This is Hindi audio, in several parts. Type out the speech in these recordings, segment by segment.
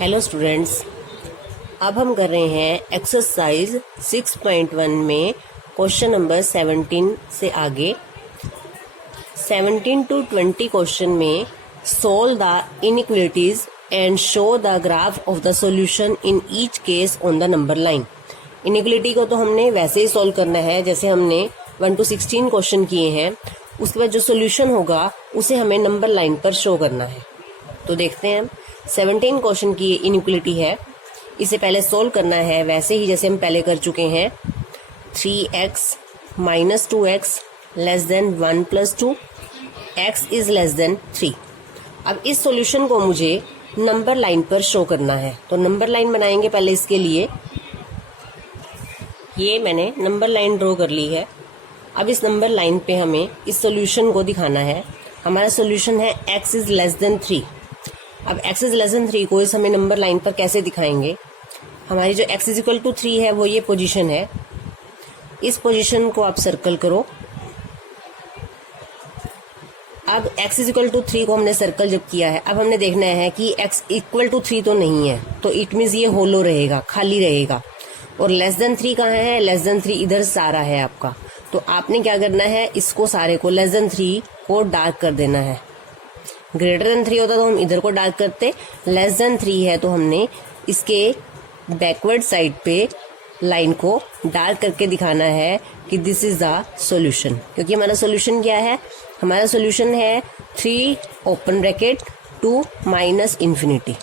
हेलो स्टूडेंट्स, अब हम कर रहे हैं एक्सरसाइज 6.1 में क्वेश्चन नंबर 17 से आगे 17 to 20 क्वेश्चन में solve the inequalities and show the graph of the solution in each case on the number line. Inequality को तो हमने वैसे ही सोल्व करना है जैसे हमने 1 to 16 क्वेश्चन किए हैं। उसके बाद जो सॉल्यूशन होगा उसे हमें नंबर लाइन पर शो करना है। तो देखते हैं, हम 17 क्वेश्चन की इनइक्वालिटी है, इसे पहले सोल्व करना है वैसे ही जैसे हम पहले कर चुके हैं। 3x - 2x less than 1 + 2, x is less then 3। अब इस सॉल्यूशन को मुझे नंबर लाइन पर शो करना है, तो नंबर लाइन बनाएंगे पहले। इसके लिए ये मैंने नंबर लाइन ड्रॉ कर ली है। अब इस नंबर लाइन पे हमें इस सॉल्यूशन को दिखाना है। हमारा सॉल्यूशन है x इज लेस देन 3। अब x इज लेस देन 3 को इस हमें नंबर लाइन पर कैसे दिखाएंगे? हमारी जो x इज इक्वल टू 3 है वो ये पोजीशन है। इस पोजीशन को आप सर्कल करो। अब x इज इक्वल टू 3 को हमने सर्कल जब किया है, अब हमने देखना है कि x इक्वल टू 3 तो नहीं है, तो इट मीन्स ये होलो रहेगा, खाली रहेगा। और लेस देन 3 कहाँ है? लेस देन 3 इधर सारा है आपका। तो आपने क्या करना है, इसको सारे को लेस देन 3 को डार्क कर देना है। ग्रेटर देन 3 होता तो हम इधर को डार्क करते, लेस देन 3 है तो हमने इसके बैकवर्ड साइड पे लाइन को डार्क करके दिखाना है कि दिस इज द सॉल्यूशन। क्योंकि हमारा सॉल्यूशन क्या है? हमारा सॉल्यूशन है 3 ओपन ब्रैकेट 2 -∞।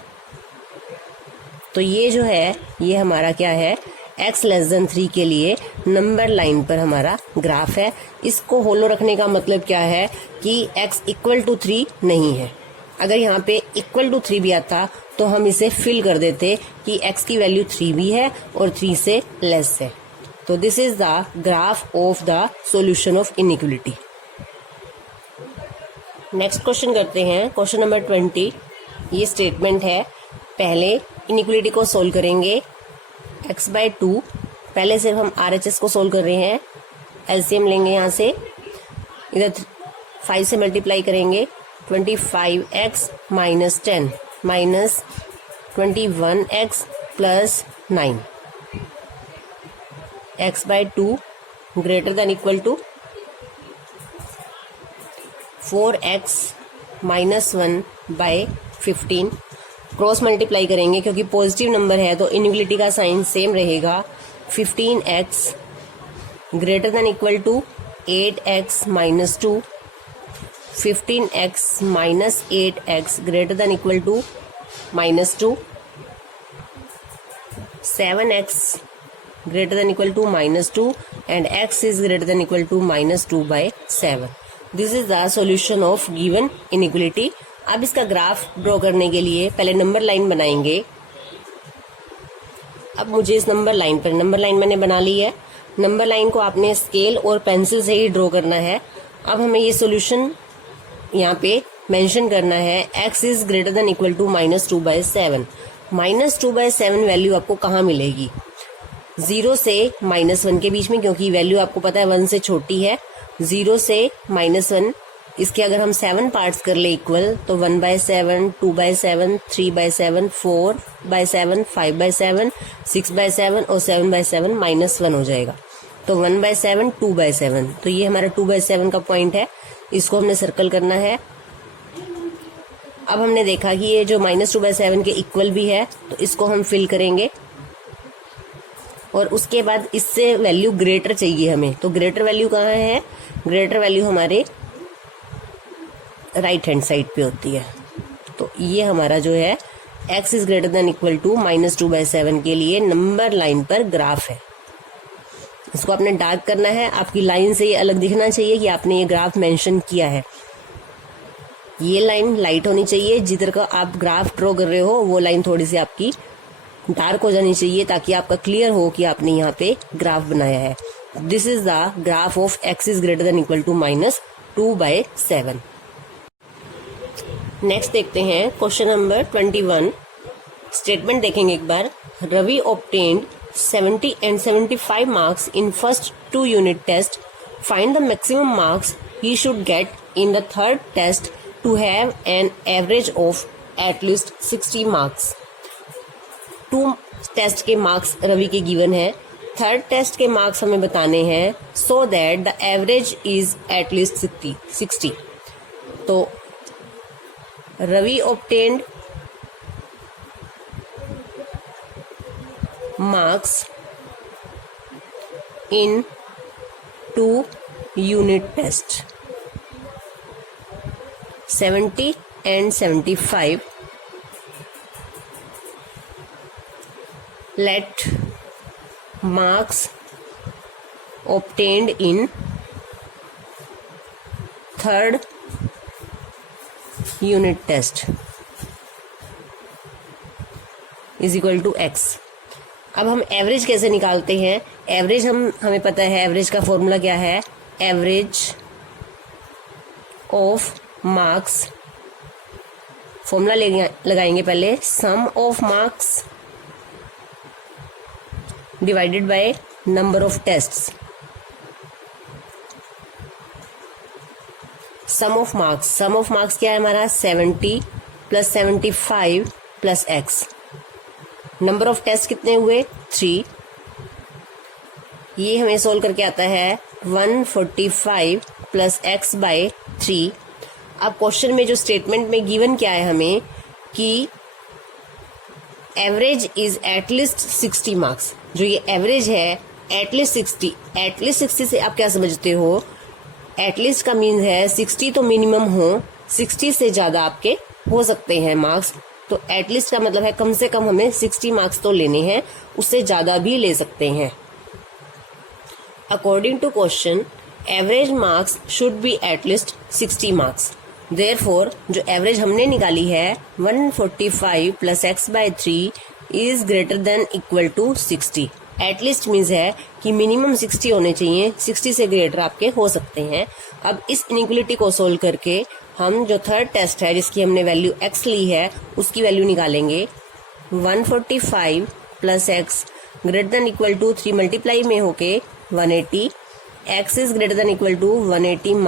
तो ये जो है ये हमारा क्या है, x लेस देन 3 के लिए नंबर लाइन पर हमारा ग्राफ है। इसको होलो रखने का मतलब क्या है कि x इक्वल टू 3 नहीं है। अगर यहाँ पे इक्वल टू 3 भी आता तो हम इसे फिल कर देते कि x की वैल्यू 3 भी है और 3 से लेस है। तो this is the graph of the solution of inequality. Next question करते हैं, क्वेश्चन नंबर 20। ये स्टेटमेंट है, पहले इनइक्वालिटी को सोल्व करेंगे। x/2, पहले सिर्फ हम RHS को सोल्व कर रहे हैं। एलसीएम लेंगे, यहाँ से इधर 5 से मल्टीप्लाई करेंगे। 25x - 10 -21x + 9। x/2 greater than equal to 4x - 1/15। Cross multiply करेंगे क्योंकि पॉजिटिव नंबर है तो इनइक्वालिटी का साइन सेम रहेगा। 15x greater than equal to 8x - 2। 15x - 8x greater than equal to -2। 7x greater than equal to -2 and x is greater than equal to -2/7. This is the solution of given inequality. अब इसका ग्राफ ड्रॉ करने के लिए पहले नंबर लाइन बनाएंगे। अब मुझे इस नंबर लाइन मैंने बना ली है। नंबर लाइन को आपने स्केल और पेंसिल से ही ड्रॉ करना है। अब हमें ये सॉल्यूशन यहाँ पे मेंशन करना है। x is greater than equal to -2/7। -2/7 value आपको कहाँ मिलेगी? 0 से -1 के बीच में, क्योंकि वैल्यू आपको पता है 1 से छोटी है। 0 से -1, इसके अगर हम 7 पार्ट्स कर ले इक्वल तो 1/7, 2/7, 3/7, 4/7, 5/7, 6/7 और 7/7 -1 हो जाएगा। तो 1/7, 2/7, तो ये हमारा 2/7 का पॉइंट है, इसको हमने सर्कल करना है। अब हमने देखा कि ये जो -2/7 के इक्वल भी है तो इसको हम फिल करेंगे। और उसके बाद इससे वैल्यू ग्रेटर चाहिए हमें, तो ग्रेटर वैल्यू कहाँ है? ग्रेटर वैल्यू हमारे राइट हैंड साइड पे होती है। तो ये हमारा जो है x is greater than equal to -2/7 के लिए नंबर लाइन पर ग्राफ है। इसको आपने डार्क करना है, आपकी लाइन से ये अलग दिखना चाहिए कि आपने ये ग्राफ मेंशन किया है। ये लाइन लाइट होनी चाहिए, जिधर का आप ग्राफ ड्रॉ कर रहे हो वो लाइन थोड़ी सी आपकी डार्क हो जानी चाहिए ताकि आपका क्लियर हो कि आपने यहाँ पे ग्राफ बनाया है। This is the graph of x is greater than equal to -2/7। Next देखते हैं क्वेश्चन नंबर 21। स्टेटमेंट देखेंगे एक बार। Ravi obtained 70 and 75 marks in first 2 unit test. Find the maximum marks he should get in the third test to have an average of at least 60 marks. 2 test के मार्क्स रवि के गिवन है, 3rd टेस्ट के मार्क्स हमें बताने हैं, so that the average is at least 60. तो Ravi obtained marks in 2 unit test 70 and 75. Let marks obtained in 3rd unit test is equal to x. अब हम एवरेज कैसे निकालते हैं? एवरेज हमें पता है, एवरेज का फॉर्मूला क्या है? एवरेज ऑफ मार्क्स, फॉर्मूला लगाएंगे पहले, sum of marks divided by number of tests. Sum of marks क्या है हमारा? 70 + 75 + x. नंबर ऑफ टेस्ट कितने हुए? 3. ये हमें सोल्व करके आता है 145 + x/3. अब क्वेश्चन में जो स्टेटमेंट में गिवन क्या है हमें कि एवरेज इज एटलीस्ट 60 मार्क्स. जो ये एवरेज है एटलीस्ट 60 से आप क्या समझते हो? एटलीस्ट का मीन है 60 तो मिनिमम हो, 60 से ज्यादा आपके हो सकते हैं मार्क्स. तो एटलीस्ट का मतलब है कम से कम हमें 60 मार्क्स तो लेने हैं, उससे ज्यादा भी ले सकते हैं. According to question average marks should be at least 60 marks. Therefore जो एवरेज हमने निकाली है 145 + x/3 is greater than equal to 60. At least means है कि मिनिमम 60 होने चाहिए, 60 से ग्रेटर आपके हो सकते हैं. अब इस इनइक्वलिटी को सोल्व करके हम जो 3rd टेस्ट है जिसकी हमने वैल्यू x ली है उसकी वैल्यू निकालेंगे. 145 + x greater than equal to 3 multiply में होके 180. x is greater than equal to 180 -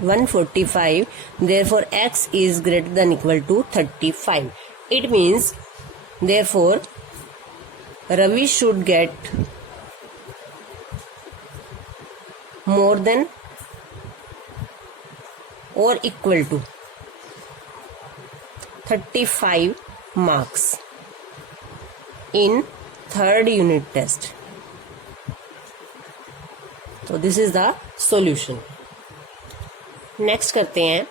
145. Therefore x is greater than equal to 35. It means therefore Ravi should get more than or equal to 35 marks in 3rd unit test. So this is the solution. Next करते हैं.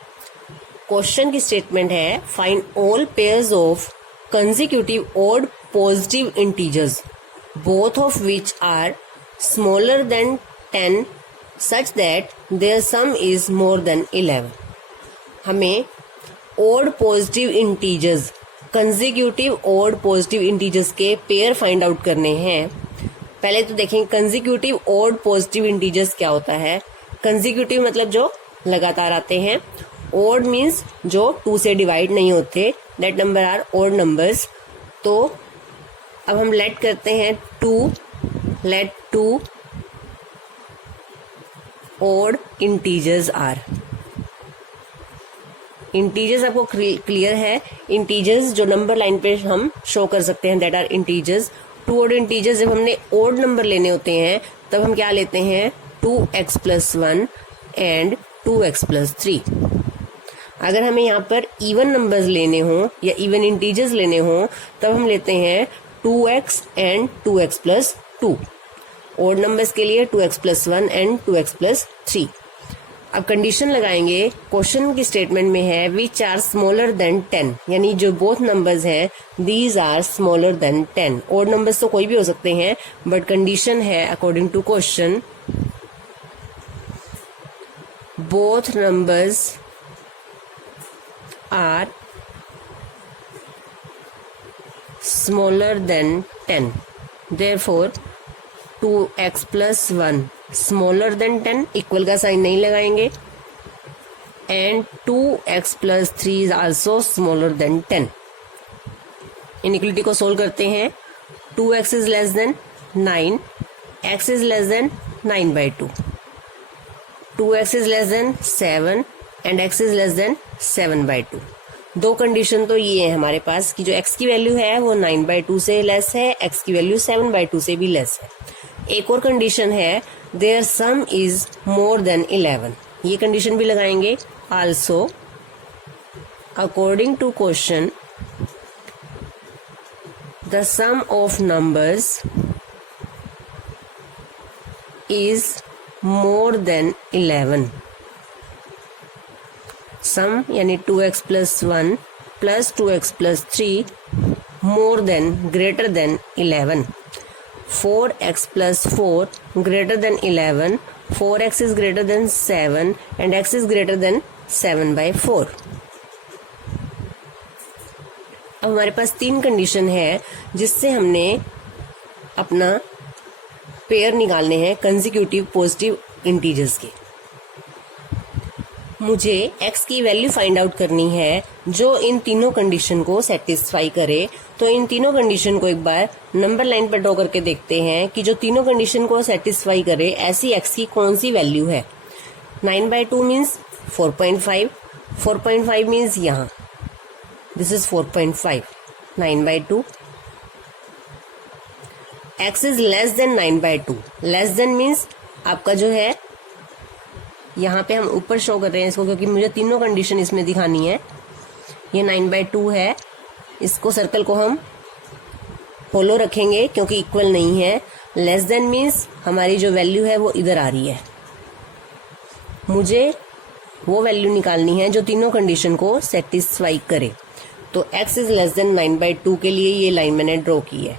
क्वेश्चन की स्टेटमेंट है find all pairs of consecutive odd positive integers both of which are smaller than 10 such that their sum is more than 11. हमें odd positive integers, consecutive odd positive integers के पेयर फाइंड आउट करने हैं. पहले तो देखें consecutive odd positive integers क्या होता है. consecutive मतलब जो लगातार आते हैं, odd means जो 2 से डिवाइड नहीं होते, that number are odd numbers. तो अब हम लेट करते हैं 2, let 2 odd integers are. Integers आपको क्लियर है, इंटीजर्स जो नंबर लाइन पे हम शो कर सकते हैं that are integers. 2 odd integers जब हमने odd नंबर लेने होते हैं तब हम क्या लेते हैं 2x + 1 एंड 2x + 3. अगर हमें यहाँ पर इवन नंबर्स लेने हों या इवन इंटीजर्स लेने हों तब हम लेते हैं 2x and 2x + 2. Odd numbers के लिए 2x + 1 एंड 2x + 3. अब कंडीशन लगाएंगे. क्वेश्चन की स्टेटमेंट में है विच आर स्मॉलर देन 10, यानी जो बोथ नंबर्स हैं these are smaller than 10. Odd numbers तो कोई भी हो सकते हैं बट कंडीशन है according to question both numbers are smaller than 10. Therefore 2x + 1 smaller than 10, equal का साइन नहीं लगाएंगे, and 2x + 3 is also smaller than 10. Inequality को सोल्व करते हैं. 2x is less than 9, x is less than 9/2, 2x is less than 7 and x is less than 7/2. दो कंडीशन तो ये है हमारे पास कि जो x की वैल्यू है वो 9/2 से लेस है, x की वैल्यू 7/2 से भी लेस है। एक और कंडीशन है their sum is more than 11, ये कंडीशन भी लगाएंगे। Also according to question the sum of numbers is more than 11। Sum यानी 2x + 1 + 2x + 3 more than greater than 11। 4x + 4 greater than 11, 4x is greater than 7 and x is greater than 7/4। अब हमारे पास तीन कंडीशन है जिससे हमने अपना पेयर निकालने हैं कंसेक्यूटिव पॉजिटिव इंटीजर्स के। मुझे x की वैल्यू फाइंड आउट करनी है जो इन तीनों कंडीशन को सेटिस्फाई करे। तो इन तीनों कंडीशन को एक बार नंबर लाइन पर ड्रॉ करके देखते हैं कि जो तीनों कंडीशन को सेटिस्फाई करे ऐसी x की कौन सी वैल्यू है। 9/2 मीन्स 4.5, 4.5 मीन्स यहाँ this is 4.5, 9/2। x is less then 9/2, less than means आपका जो है यहाँ पे हम ऊपर शो कर रहे हैं इसको क्योंकि मुझे तीनों कंडीशन इसमें दिखानी है। ये 9/2 है, इसको सर्कल को हम होलो रखेंगे क्योंकि इक्वल नहीं है। लेस देन मीन्स हमारी जो वैल्यू है वो इधर आ रही है। मुझे वो वैल्यू निकालनी है जो तीनों कंडीशन को सेटिस्फाई करे। तो x इज लेस देन 9/2 के लिए ये लाइन मैंने ड्रॉ की है।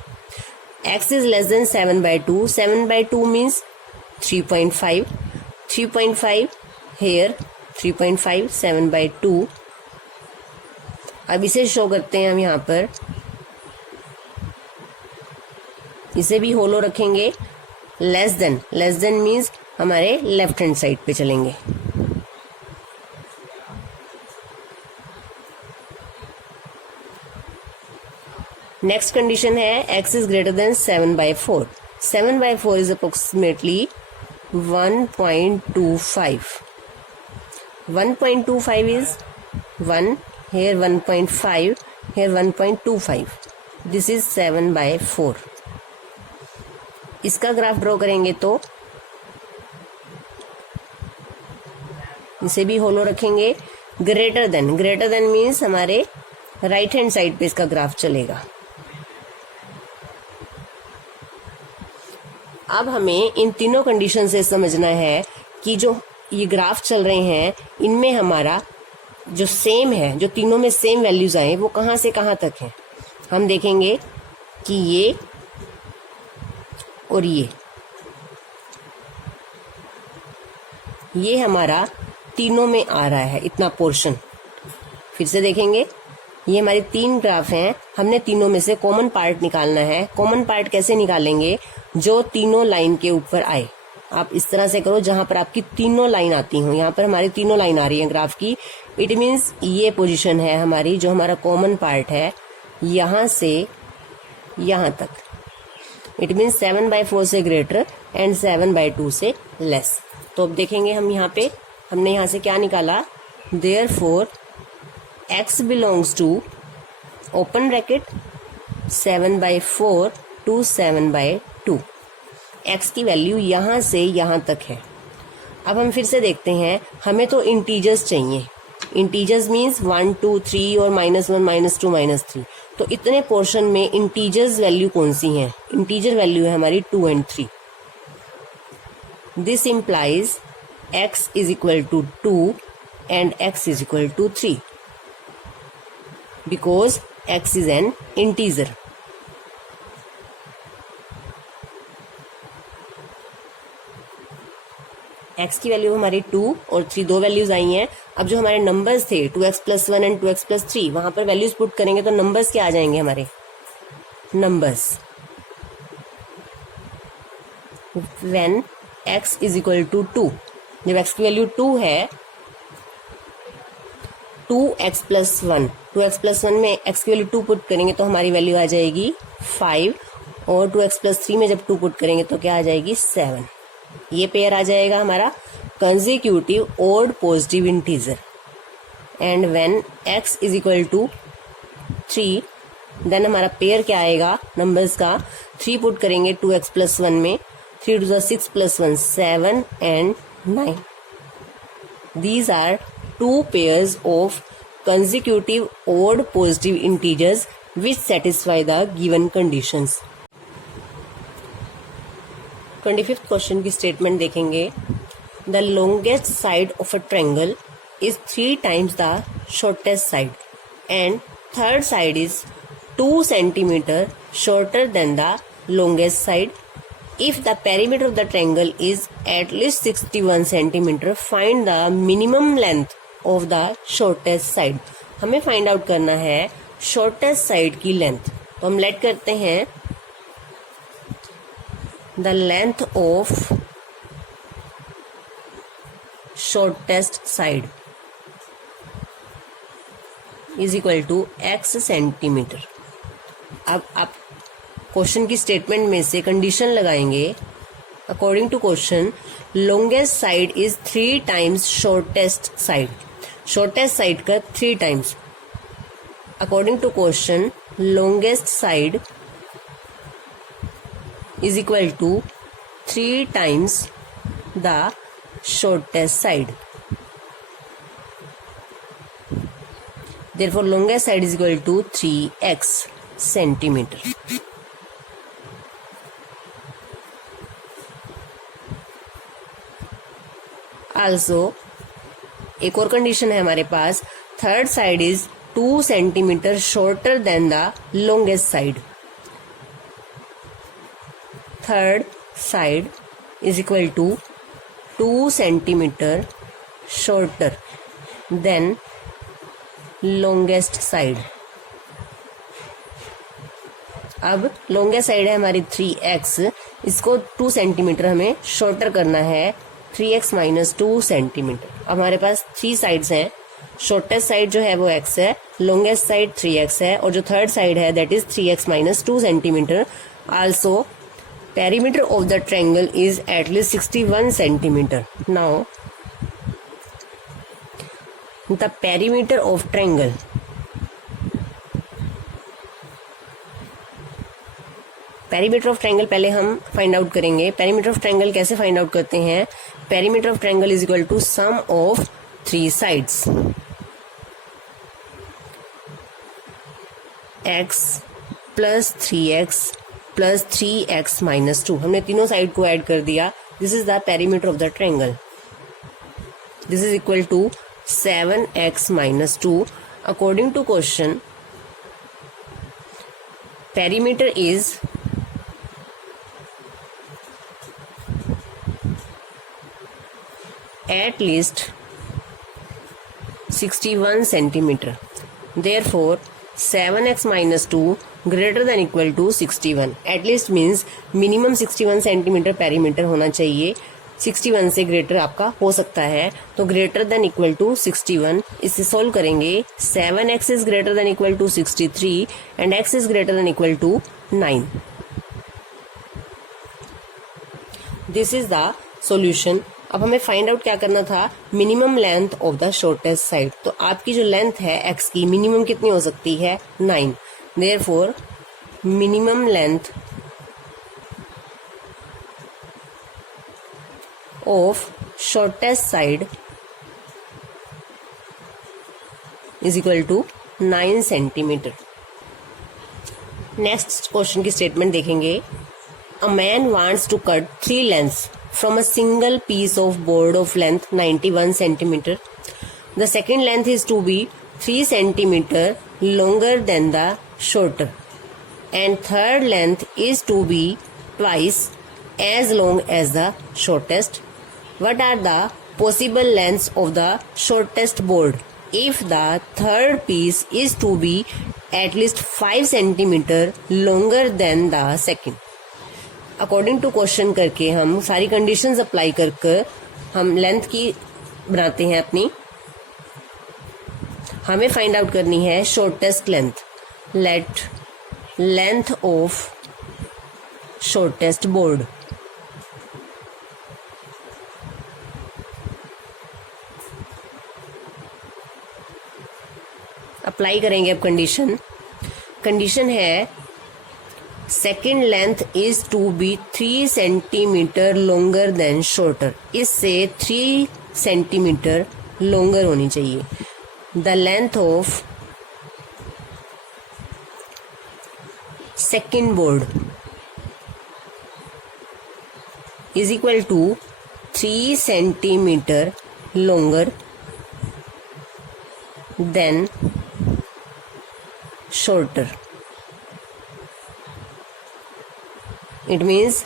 x is less then 7/2, 7/2 means 3.5, 3.5 here, 3.5 7/2। अब इसे शो करते हैं हम यहाँ पर, इसे भी होलो रखेंगे। लेस देन मीन्स हमारे लेफ्ट हैंड साइड पे चलेंगे। नेक्स्ट कंडीशन है x is greater then 7/4, 7/4 is approximately 1.25, 1.25 is 1, here 1.5, here 1.25, this is 7/4। इसका ग्राफ ड्रॉ करेंगे तो इसे भी होलो रखेंगे। ग्रेटर देन मीन्स हमारे राइट हैंड साइड पे इसका ग्राफ चलेगा। अब हमें इन तीनों कंडीशन से समझना है कि जो ये ग्राफ चल रहे हैं इनमें हमारा जो सेम है, जो तीनों में सेम वैल्यूज आए वो कहाँ से कहाँ तक है। हम देखेंगे कि ये और ये हमारा तीनों में आ रहा है इतना पोर्शन। फिर से देखेंगे, ये हमारे तीन ग्राफ हैं, हमने तीनों में से कॉमन पार्ट निकालना है। कॉमन पार्ट कैसे निकालेंगे? जो तीनों लाइन के ऊपर आए। आप इस तरह से करो जहां पर आपकी तीनों लाइन आती हो। यहाँ पर हमारी तीनों लाइन आ रही है ग्राफ की। इट मीन्स ये पोजीशन है हमारी, जो हमारा कॉमन पार्ट है यहाँ से यहाँ तक। इट मीन्स 7/4 से ग्रेटर एंड 7/2 से लेस। तो अब देखेंगे हम यहाँ पे, हमने यहाँ से क्या निकाला? Therefore x belongs to open bracket 7/4 to 7/2। x की वैल्यू यहाँ से यहाँ तक है। अब हम फिर से देखते हैं, हमें तो इंटीजर्स चाहिए। इंटीजर्स मीन्स 1, 2, 3 और -1, -2, -3। तो इतने पोर्शन में इंटीजर्स वैल्यू कौन सी हैं? इंटीजर वैल्यू है हमारी 2 and 3। This implies x is equal to 2 and x is equal to 3 because x is an integer. x की वैल्यू हमारी 2 और 3 दो वैल्यूज आई हैं। अब जो हमारे नंबर्स थे 2x + 1 एंड 2x + 3, वहां पर वैल्यूज पुट करेंगे तो नंबर्स क्या आ जाएंगे हमारे? Numbers when x is equal to 2। जब x की वैल्यू 2 है, 2x + 1, 2x + 1 में x की वैल्यू 2 पुट करेंगे तो हमारी वैल्यू आ जाएगी 5, और 2x + 3 में जब 2 पुट करेंगे तो क्या आ जाएगी? 7। ये पेयर आ जाएगा हमारा consecutive odd positive integer. And when x is equal to 3, then हमारा पेयर क्या आएगा नंबर्स का, 3 पुट करेंगे 2x प्लस 1 में, 3 to the 6 plus 1 7 and 9. These are two pairs of consecutive odd positive integers which satisfy the given conditions. 25th question की स्टेटमेंट देखेंगे. The longest side of a triangle is 3 times the shortest side and third side is 2 centimeter shorter than the longest side. If the perimeter of the triangle is at least 61 centimeter, find the minimum length of the shortest side. हमें फाइंड आउट करना है शॉर्टेस्ट साइड की लेंथ. तो हम लेट करते हैं the length of shortest side is equal to x centimetre. अब आप क्वेश्चन की स्टेटमेंट में से कंडीशन लगाएंगे. According to question longest side is 3 times shortest side. Shortest side का 3 times. According to question longest side is equal to 3 times the shortest side. therefore longest side is equal to 3x centimetre. Also एक और कंडीशन है हमारे पास, third side is 2 centimetre shorter than the longest side. Third side is equal to 2 centimetre shorter than longest side. अब लॉन्गेस्ट साइड है हमारी 3x, इसको 2 सेंटीमीटर हमें शॉर्टर करना है 3x माइनस 2 सेंटीमीटर. अब हमारे पास 3 साइड्स हैं. शॉर्टेस्ट साइड जो है वो x है, लॉन्गेस्ट साइड 3x है और जो थर्ड साइड है that is 3x minus 2 centimetre. Also perimeter of the triangle is at least 61 centimetre. Now the perimeter of triangle, perimeter of triangle पहले हम फाइंड आउट करेंगे. पेरीमीटर ऑफ ट्रायंगल कैसे फाइंड आउट करते हैं? Perimeter of triangle is equal to sum of 3 sides. x plus 3x plus 3x minus 2, हमने तीनों साइड को ऐड कर दिया. This is the perimeter of the triangle. This is equal to 7x minus 2. According to question perimeter is at least 61 centimeter. Therefore 7x minus 2 greater than equal to 61. At least means minimum 61 centimeter perimeter होना चाहिए. 61 से ग्रेटर आपका हो सकता है, तो ग्रेटर देन इक्वल टू 61. इसे सोल्व करेंगे. 7x is greater than equal to 63 and x is greater than equal to 9. This is the solution. अब हमें फाइंड आउट क्या करना था? Minimum length of the shortest side. तो आपकी जो लेंथ है x की मिनिमम कितनी हो सकती है? 9. Therefore minimum length of shortest side is equal to 9 centimetre. Next question की स्टेटमेंट देखेंगे. A man wants to cut 3 lengths from a single piece of board of length 91 centimeter. The second length is to be 3 centimeter longer than the shorter and third length is to be twice as long as the shortest. What are the possible lengths of the shortest board if the third piece is to be at least 5 centimeter longer than the second? According to question करके हम सारी कंडीशंस अप्लाई करके हम लेंथ की बनाते हैं अपनी. हमें फाइंड आउट करनी है shortest length. Let length of shortest board apply करेंगे अब कंडीशन। कंडीशन है second length is to be 3 centimetre longer than shorter. इससे 3 सेंटीमीटर लॉन्गर होनी चाहिए। The length of second board is equal to 3 centimetre longer than shorter. It means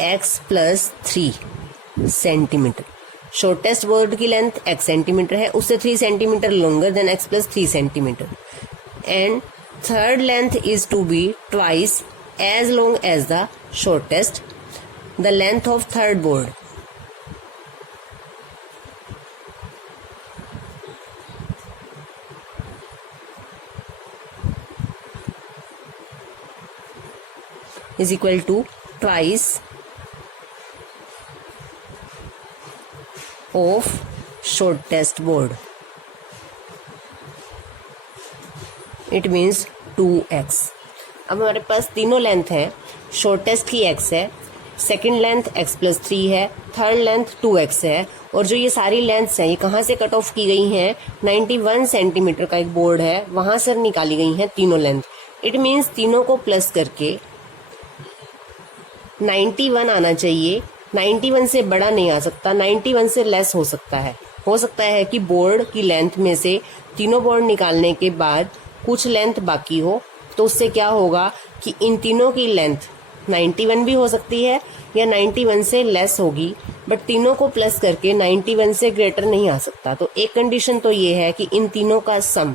x plus 3 centimetre. Shortest board की लेंथ x सेंटीमीटर है, उससे 3 centimetre longer than x plus 3 centimetre. And third length is to be twice as long as the shortest. The length of third board is equal to twice of shortest board. It means 2x. अब हमारे पास तीनों लेंथ है। शॉर्टेस्ट की x है, सेकेंड लेंथ x प्लस 3 है, थर्ड लेंथ 2x है, और जो ये सारी लेंथ्स हैं ये कहाँ से कट ऑफ की गई हैं? 91 सेंटीमीटर का एक बोर्ड है, वहां से निकाली गई हैं तीनों लेंथ। इट मीन्स तीनों को प्लस करके 91 आना चाहिए। 91 से बड़ा नहीं आ सकता, 91 से लेस हो सकता है। हो सकता है कि बोर्ड की लेंथ में से तीनों बोर्ड निकालने के बाद कुछ लेंथ बाकी हो, तो उससे क्या होगा कि इन तीनों की लेंथ 91 भी हो सकती है या 91 से लेस होगी, बट तीनों को प्लस करके 91 से ग्रेटर नहीं आ सकता। तो एक कंडीशन तो ये है कि इन तीनों का sum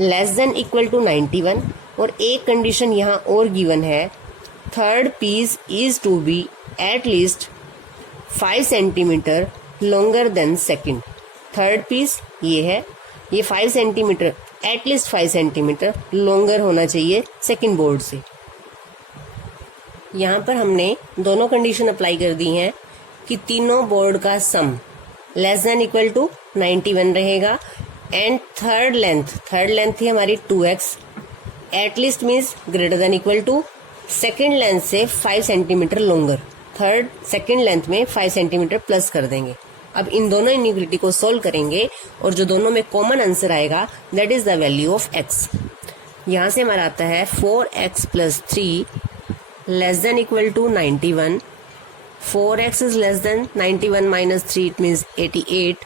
less than equal to 91, और एक कंडीशन यहाँ और गिवन है, third piece is to be at least 5 centimetre longer than second. Third piece ये है, ये 5 सेंटीमीटर एटलीस्ट 5 सेंटीमीटर लॉन्गर होना चाहिए सेकेंड बोर्ड से। यहाँ पर हमने दोनों कंडीशन अप्लाई कर दी हैं कि तीनों बोर्ड का sum less than equal to 91 रहेगा, एंड थर्ड लेंथ थी हमारी 2x, at least means greater than equal to second length से 5 centimetre longer. Third second length में 5 सेंटीमीटर प्लस कर देंगे। अब इन दोनों इनइक्वालिटी को सोल्व करेंगे और जो दोनों में कॉमन आंसर आएगा that is the value of x। यहाँ से हमारा आता है 4x plus 3 less than equal to 91। 4x is less than 91 minus 3, it means 88।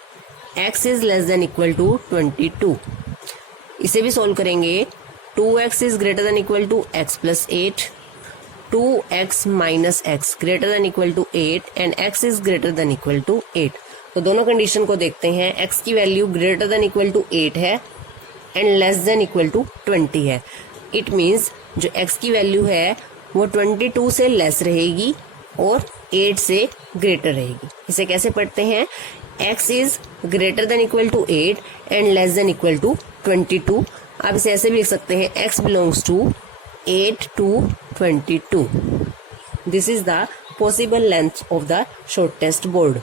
x is less than equal to 22। इसे भी सोल्व करेंगे। 2x is greater than equal to x plus 8, 2x minus x greater than equal to 8, and x is greater than equal to 8। तो दोनों कंडीशन को देखते हैं। x की value greater than equal to 8 है and less than equal to 20 है। इट मीन्स जो x की वैल्यू है वो 22 से लेस रहेगी और 8 से ग्रेटर रहेगी। इसे कैसे पढ़ते हैं? x is greater than equal to 8 and less than equal to 22। आप इसे ऐसे भी लिख सकते हैं, x belongs to 8 to 22. This is the possible length of the shortest board.